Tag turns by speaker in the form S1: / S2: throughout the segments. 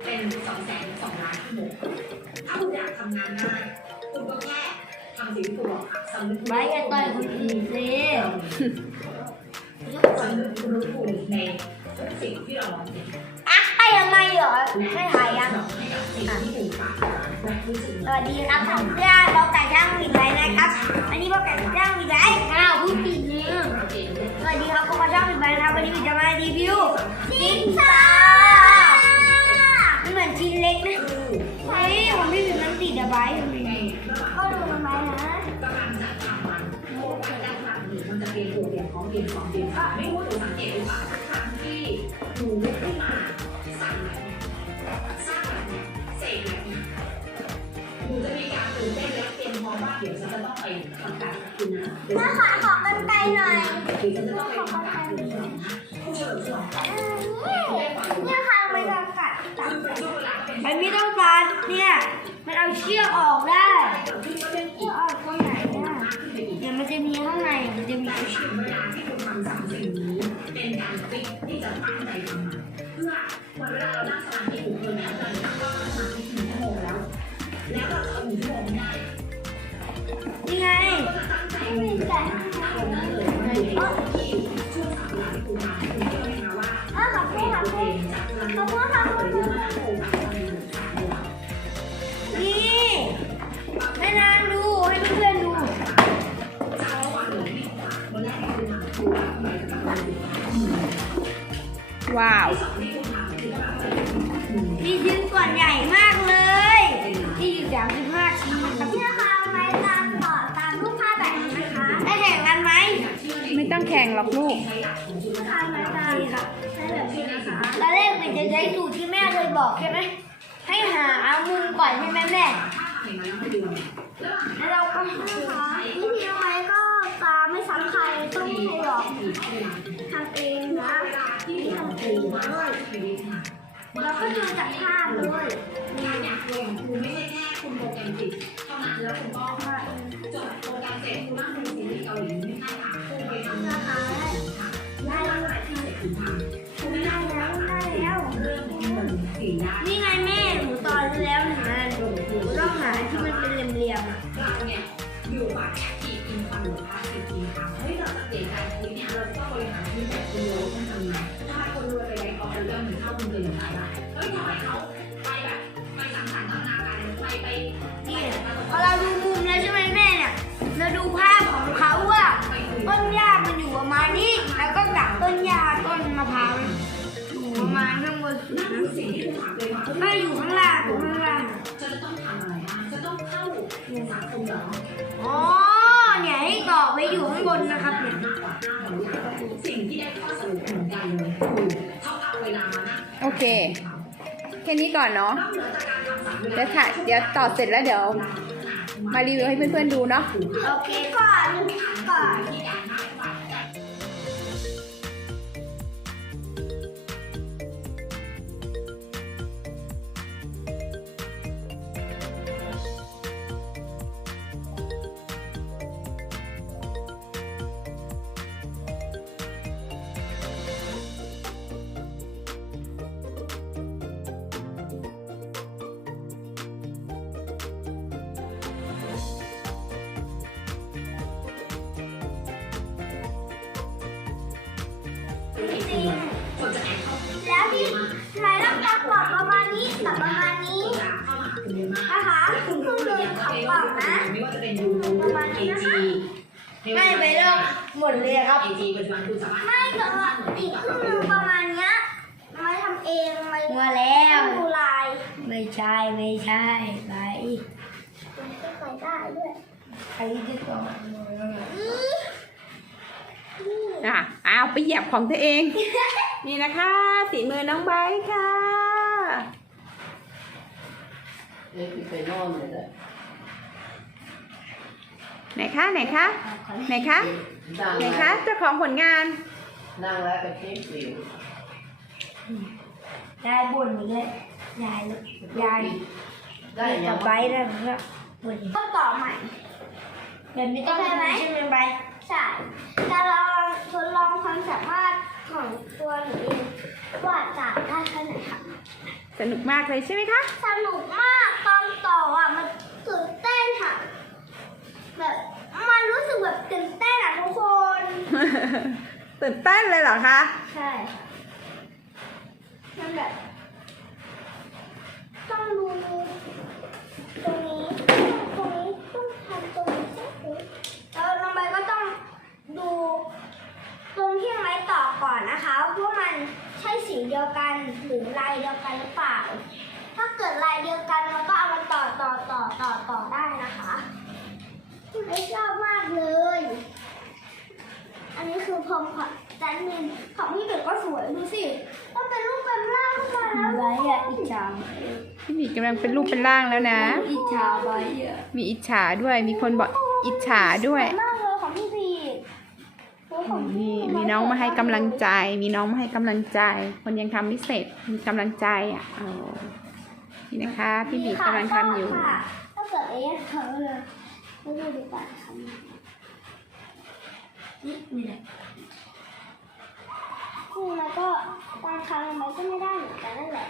S1: เป็น200,000 ชั่วโมงถ้าคุณอยากทำงานได้คุณก็แค่ทำสิ่งที่คุณบอกค่ะสำนึก
S2: ไม่อย่าต่อยคนอื่นสิ
S1: สำนึกคุณรู้คุณในทุกสิ่งที่เราลองทำ
S2: อ่ะให้ทำไมเหรอไม่ถ่ายยัง
S1: ให้กับสิ่งที่ถูกปากและรู้สึก
S2: สวัสดีครับผมเพื่อนบอกแต่ช่างวินไว้นะครับอันนี้บอกแต่ช่างวินไว้อ้าวพูดผิดเนี่ยสวัสดีครับผมช่างวินไว้นะครับวันนี้วินจะมารีวิวจิ้งซ่ามันเหมือนชิ้นเล็กนะเฮ้ยผมไม่ถึงมันติดอะไบก็ดูมันไบนะ
S1: กำลังจะทำมันโม้ไปด้านหลังหรือมันจะเป็นตัวเปลี่ยนของเปลี่ยนของเปลี่ยนไม่รู้หนูสังเกตหรือเปล่าทุกครั้งที่หนูลุกขึ้นมาสั่งแบบนี้สร้างแบบนี้เสกแบบนี้หนูจะมีการตื่นเต้นและเตรียมพร้อมว่าเดี๋ยวฉันจะต้องไปทำการกับคุณนะ
S2: แม่ขอกันไกลหน่อย
S1: เดี๋ยวฉันจะต้องไปทำการกับคุณนะผู้เฉลิมฉลองกัน
S2: เนี่ยค่ะมันจะกัด
S1: คือเป็นช่วงเวลาเป็น
S2: มันไม่ต้องการเนี่ยมันเอาเชือกออกได้เชือกออกตรงไหนเนี่ยเดี๋ยวมันจะมีข้างในมันจะมี
S1: แต่ถึงเวลาที่คุณทำสามสิ่งนี้เป็นการฟิกที่จะตั้งใจทำมันเพื่อวันเวลาเรานั่งสมาธิอยู่คนแล้วตอนนี้ก็นั่งสมาธิ1 ชั่วโมงแล้วเราจะเอา1 ชั่วโมงได้
S2: นี่ไง
S1: ก็จะตั้งใจมีแต่ตั้งนั่นเลยที่ช่วง3 เวลาที่คุณทำคุณเชื่อไหมคะว่าเองจากพลังงานเยอะมากโอ้แบบตอนนี้3 เวลา
S2: นี่ให้นางดูให้เพื่อนๆดู
S1: จากระหว่างเลยไม่กว่าวันแรกที่คุณทำคือว่าทำไมจะทำ
S3: ว้าว
S1: ที่2ที่คุณทำคือว่า
S2: นี่ชิ้นส่วนใหญ่มากเลยที่อยู่35 ชิ้นครับพี่นะคะไม้ตามต่อตามรูปภาพแบบนี้นะคะได้แข่งกันไหม
S3: ไม่ต้องแข่งหรอกลูก
S2: ทำไม้ตามค่ะใช่แบบนี้นะคะตอนแรกเป็นจะใช้สูตรที่แม่เคยบอกใช่ไหมให้หามุมก่อนใช่ไหมแม่แล้วเราก็นะคะวิธีเอาไว้ก็ตาไม่ซ้ำใครต้องใครหรอกทำเองนะที่ทำเองด้วยแล้วก็ดูจากภาพด้วย
S1: การอยากรวยของคุณไม่ใช่แค่คุณโปรแกรมติดเท่านั้นแล้วคุณก็จบโปรแกรมเสร็จคุณนั่งดูซีรีส์เกาหลีไม่ใช่ค่ะคุณไปทำนะคะได้แล้วอะไรที่เสร็จคุณทำคุณไม่ได้แล้วเรื่องของเงินสี่ด้าน
S2: นี่ไงแม่หนูตอนแล้วหนึ่งอันหนูต้องหาที่มันเป็นเหลี่ยมๆอ่ะ
S1: เราเนี่ยอยู่กับแอคทีฟอินคัมหรือพาสซีฟอินคัมเฮ้ยเราจะเปลี่ยนการชีวิตเนี่ยเราต้องบริหารชีวิตแบบคุณรู้ต้องทำไงทำไมคนรวยไปไงออกเรื่องหนึ่งเข้าเงินเป็นหลายล้านเฮ้ยทำไมเขาไปแบบไปสังสรรค์ทำงานกันไป
S2: นี่พอเราดูมุมแล้วใช่ไหมแม่เนี่ยเราดูภาพของเขาว่าต้นหญ้ามันอยู่ประมาณนี้แล้วก็กับต้นหญ้าต้นมะพร้าวอยู่ประมาณข้างบนสุด
S1: นั่น
S2: นะ
S1: คือสิ่งที่คุณถามเลยว่า
S2: ไม่อยู่ข้างล่างอยู่ข้างล่าง
S1: จะต้องทำอะไรบ้างจะต้องเข้าสังคมเหรอ
S2: อ๋อเนี่ยให้ต่อไปอยู่ข้างบนนะครับเนี่ย
S1: มากกว่า5 อย่างสิ่งที่ได้ข้อสรุปเหมือนกันเลยคือเขาเอาเวลามานั่ง
S3: โอเค แค่นี้ก่อนเนาะ
S1: นอกเหนือจากการทำสามเวลา
S3: เดี๋ยวต่อเสร็จแล้วเดี๋ยวมารีวิวให้เพื่อนๆดูเนาะ
S2: โอเคก่อนก่อน
S1: ที่การมากกว่าแต่
S2: จริง
S1: คนจะแอบเข้า
S2: แล้วที่ใช้ร่างกายปลอดประมาณนี้กับประมาณนี้
S1: เข้ามาหาคุณเยอะมาก
S2: นะคะครึ่งหนึ่งของกล่องนะ
S1: ไม่ว่าจะเป็นยูทูบเอจี
S2: ไม่ไปเริ่มหมดเลยครับ
S1: เอจีปัจจุบันคุณสามารถ
S2: ไม่แต่ว่าอีกครึ่งหนึ่งประมาณเนี้ยไม่ทำเองไม่
S3: มาแล้ว
S2: ดูลาย
S3: ไม่ใช่ไป
S2: มันก็ใส่ได้ด้วย
S3: ใครจะต่อ
S2: นี่
S3: เอาไปเหยียบของตัวเอง นี่นะคะสีมือน้องไบร์ทค่ะ
S4: ไปนอนเลยนะ
S3: ไหนคะไหนคะไหนคะ
S4: นั่ง
S3: ไหนคะเจ้าของผลงาน
S4: นั่งแล้วก็เช็คสิวย
S2: ายบ่นอยู่เลยยาย
S4: ได้ยั
S2: กั
S4: ง
S2: บไบร์ทนะผมก็บ่นต้องต่อใหม่แบบนี้ต้องใช่ไหมใช่ไหมไบร์ทใช่จะลองทดลองความสามารถของตัวหนูเองว่าจะได้แค่ไหนค่ะ
S3: สนุกมากเลยใช่ไหมคะ
S2: สนุกมากตอนต่ออ่ะมันตื่นเต้นค่ะแบบมันรู้สึกแบบตื่นเต้นอ่ะทุกคน
S3: ตื่นเต้นเลยเหรอคะ
S2: ใช่ค่ะมันแบบต้องดูตรงนี้ต้องทำตรงนี้ใช่ไหมแล้วน้องใบก็ต้องดูตรงที่ไม้ต่อก่อนนะคะว่ามันใช่สีเดียวกันหรือลายเดียวกันหรือเปล่า ถ้าเกิดลายเดียวกันมันก็เอามาต่อได้นะคะไม่ชอบมากเลย อันนี้คือพรมของจันมินของพี่เด็กก็สวยดูสิต้องเป็นรูปเป็นร่างขึ้นมาแล้วไรอ่ะอิจฉา
S3: พี่หมีกำลังเป็นรูปเป็นร่างแล้วนะ
S2: อิจฉาไว้อ่ะ
S3: มีอิจฉาด้วย มีคนบอกอิจฉาด้วย
S2: มากเลยของพี่บีของพี่
S3: มีน้องมาให้กำลังใจ มีน้องมาให้กำลังใจ คนยังทำไม่เสร็จ มีกำลังใจอ่ะโอ้นี่นะคะ พี่หมีกำลังทำอยู่
S2: ค่ะถ้าเกิดไอ้เธอเลยไม่ดูดีกว่าทำนี่แหละแล้วก็บางครั้งมันก็ไม่ได้เหมือนกันนั่นแหละ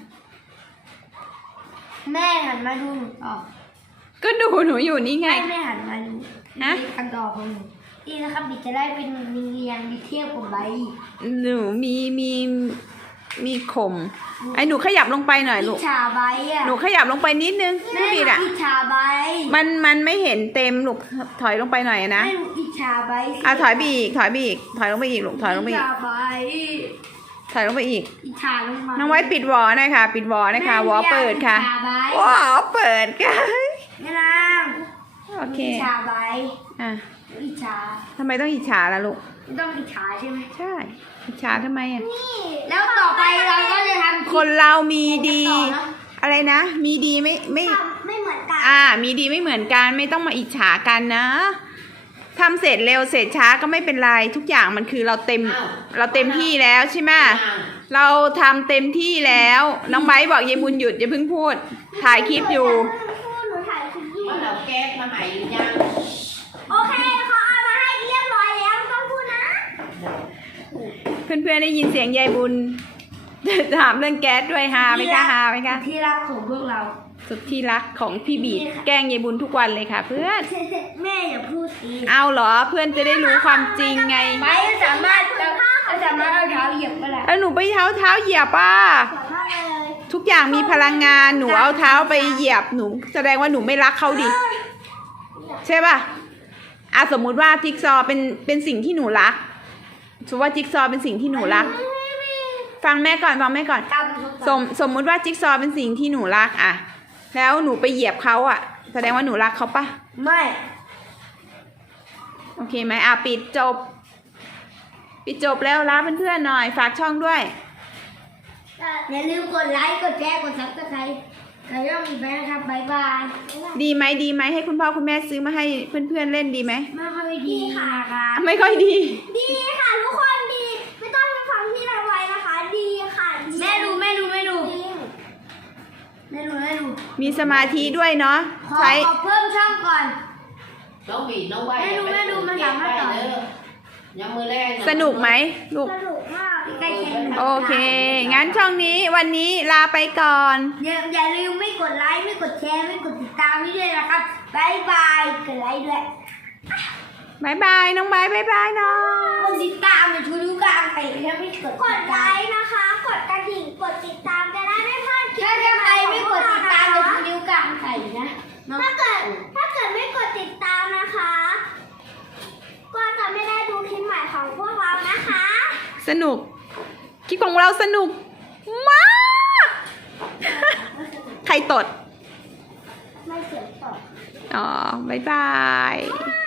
S2: แม่หันมาดูหนูต่อ
S3: ก็ดูหนูอยู่นี่ไง
S2: แม่หันมาดู
S3: ฮะ
S2: คำตอบของหนูนี่นะครับบิดจะได้เป็นมีเรียงมีเทียบกับใบ
S3: หนูมีข่มไอ้หนูขยับลงไปหน่อย
S2: อิ
S3: ลู
S2: จ
S3: ก
S2: ฉาใบอ่ะ
S3: หนูขยับลงไปนิดนึง
S2: แม่
S3: พี่
S2: ห
S3: บิด
S2: นู
S3: อ่ะ
S2: อิจฉาใบ
S3: มันไม่เห็นเต็มลูก ถอยลงไปหน่อยนะ
S2: แม่หนูอิจฉาใบ
S3: อ่ะถอยไปอีก ถอยไปอีก ถอยลงไปอีกลูก ถอยลงไป
S2: อิจ
S3: อีก
S2: ฉาใบ
S3: ถอยลงไปอีก
S2: อิจฉาลงมา
S3: น้องไว้ปิดวอหน่อยค่ะ ปิดวอหนะคะวอเปิดค่ะ
S2: อิจฉาใบ
S3: วอเปิดค่ะ
S2: แม่นาง
S3: โอเค
S2: อิจฉาใบ
S3: อ่ะ
S2: อิจฉา
S3: ทำไมต้องอิจฉาล่ะลูก
S2: ไม่ต้องอิจฉาใช่ไหม
S3: ใช่ อิจฉาทำไมอ่ะ
S2: แล้วต่อไปเราก็จะทำ
S3: คนเรามีดี อะไรนะ มีดีไม่
S2: ไม่เหมือนกัน
S3: มีดีไม่เหมือนกัน ไม่ต้องมาอิจฉากันนะทำเสร็จเร็วเสร็จช้าก็ไม่เป็นไร ทุกอย่างมันคือเราเต็มที่แล้วใช่ไหมเราทำเต็มที่แล้ว น้องไบร์ทบอกยายบุญหยุดอย่าเพิ่งพูด ถ่ายคลิปอยู่
S2: หนูถ่ายคลิปอยู่
S4: ว่าเราแก๊สมาใหม่หรือยัง
S2: โอเคเขาเอามาให้เรียบร้อยแล้วไม่ต้องพูดนะ
S3: เพื่อนๆได้ยินเสียงยายบุญ ถามเรื่องแก๊สด้วยฮาไหมคะฮาไหมคะ
S2: ที่รักของพวกเรา
S3: สุดที่รักของพี่บีดแกล้งยายบุญทุกวันเลยค่ะ เพื่อน
S2: แม่อย่าพูดสิ
S3: เอาเหรอเพื่อนจะได้รู้ความจริงไง
S2: ไม่สามารถเอาเท้าเหยียบก็ได้
S3: แล้วหนูไปเท้าเหยียบป่ะ
S2: สามารถเลย
S3: ทุกอย่างมีพลังงานหนูเอาเท้าไปเหยียบหนูแสดงว่าหนูไม่รักเขาดิใช่ป่ะสมมุติว่าจิ๊กซอว์เป็นสิ่งที่หนูรักสมมติว่าจิ๊กซอว์เป็นสิ่งที่หนูรัก ฟังแม่ก่อนสมมุติว่าจิ๊กซอว์เป็นสิ่งที่หนูรักอะแล้วหนูไปเหยียบเขาอะแสดงว่าหนูรักเขาป่ะ
S2: ไม่
S3: โอเคไหมปิดจบแล้วลาเพื่อนๆหน่อยฝากช่องด้วย
S2: อย่าลืมกดไลค์กดแชร์กดซับสไครต์ใครย่อมมีแบงค์ครับบ๊ายบาย
S3: ดีไหมให้คุณพ่อคุณแม่ซื้อมาให้เพื่อนๆเล่นดีไหม
S2: ไม่ค่อยดีค่ะ
S3: ไม่ค่อยดี
S2: ดีค่ะทุกคนดี ไม่ต้องไปฟังที่เราไว้นะคะ ดีค่ะแม่ดูแม่ดู
S3: มีสมาธิด้วยเนาะ
S2: ขอ
S3: ใช้
S2: เพิ่มช่องก่อน
S4: น้องบีน้องไว้
S2: แม่ดูมันสามารถต่อ
S4: ยังมือแรก
S3: สนุกไหมลูก
S2: สนุกมากใกล้เคียง
S3: โอเค งั้นช่องนี้วันนี้ลาไปก่อน
S2: อย่าลืมไม่กดไลค์ไม่กดแชร์ไม่กดติดตามนี่ด้วยนะครับบ๊ายบายกดไลค์ด้วย
S3: บายบายน้องบายบายบายน้อง
S2: กดติดตามชูนิ้วกลางไปถ้าไม่กดไลค์นะคะ กดกระดิ่งกดติดตามจะได้ไม่พลาดคลิปถ้าใครไม่กดติดตามจะชูนิ้วกลางใส่นะถ้าเกิดไม่กดติดตามนะคะ ก็จะไม่ได้ดูคลิปใหม่ของพวกเรานะคะ
S3: สนุกคลิปของเราสนุกมาก ใครตด
S2: ไม่เสียงตก
S3: อ๋อบายบาย